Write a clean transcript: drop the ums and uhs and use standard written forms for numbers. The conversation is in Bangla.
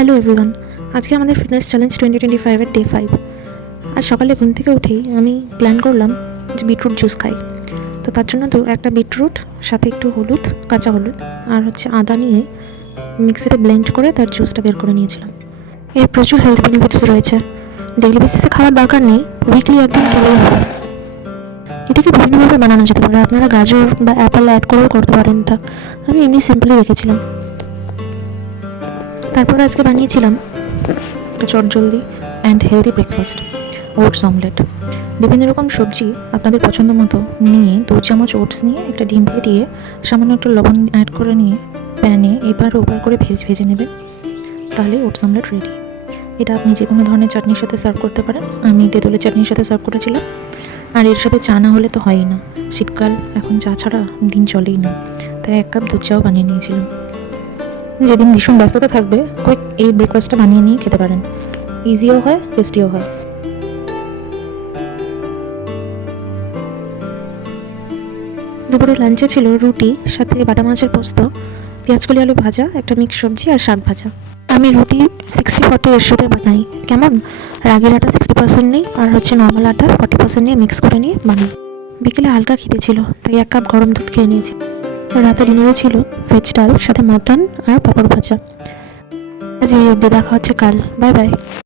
হ্যালো এভরিওয়ান, আজকে আমাদের ফিটনেস চ্যালেঞ্জ 2025 ডে 5। আজ সকালে ঘুম থেকে উঠেই আমি প্ল্যান করলাম যে বিটরুট জুস খাই। তো তার জন্য তো একটা বিটরুট, সাথে একটু হলুদ, কাঁচা হলুদ আর আদা নিয়ে মিক্সারে ব্লেন্ড করে তার জুসটা বের করে নিয়েছিলাম। এর প্রচুর হেলথ বেনিফিটস রয়েছে। ডেইলি বেসিসে খাওয়ার দরকার নেই, উইকলি একদিন খেলেই হবে। এটাকে বিভিন্নভাবে বানানো যেতে পারে, আপনারা গাজর বা অ্যাপেল অ্যাড করেও করতে পারেন। এটা আমি এমনি সিম্পলি রেখেছিলাম। তারপর আজকে বানিয়েছিলাম একটা চটজলদি and healthy breakfast, oats omelette. বিভিন্ন রকম সবজি আপনাদের পছন্দ মতো নিয়ে 2 চামচ ওটস নিয়ে একটা ডিম ফেটিয়ে সামান্য একটু লবণ অ্যাড করে নিয়ে প্যানে এপার ওপার করে ভেজে নেবেন, তাহলে ওটস অমলেট রেডি। এটা আপনি যে কোনো ধরনের চাটনির সাথে সার্ভ করতে পারেন। আমি তেঁতুলের চাটনির সাথে সার্ভ করেছিলাম। আর এর সাথে চা না হলে তো হয়ই না, শীতকাল, এখন চা ছাড়া দিন চলেই না, তাই 1 কাপ দুধ চাও বানিয়ে নিয়েছিলাম। যেদিন ভীষণ ব্যস্ততা থাকবে, কুইক এই ব্রেকফাস্টটা বানিয়ে নিয়ে খেতে পারেন। ইজিও হয়, টেস্টিও হয়। দুপুরে লাঞ্চে ছিল রুটি, সাথে বাটা মাছের পোস্ত, পেঁয়াজকলি আলু ভাজা, একটা মিক্স সবজি আর শাক ভাজা। আমি রুটি 60-40 রেশিওতে বানাই। কেমন? রাগির আটা 60% নেই আর নর্মাল আটা 40% নিয়ে মিক্স করে নিয়ে বানাই। বিকেলে হালকা খিদে ছিল, তাই 1 কাপ গরম দুধ খেয়ে নিয়েছি। রাতে ডিনারে ছিল ভেজ ডাল, সাথে মাটন আর পাঁপড় ভাজা। আজ এই অবধি, দেখা হচ্ছে কাল। Bye bye.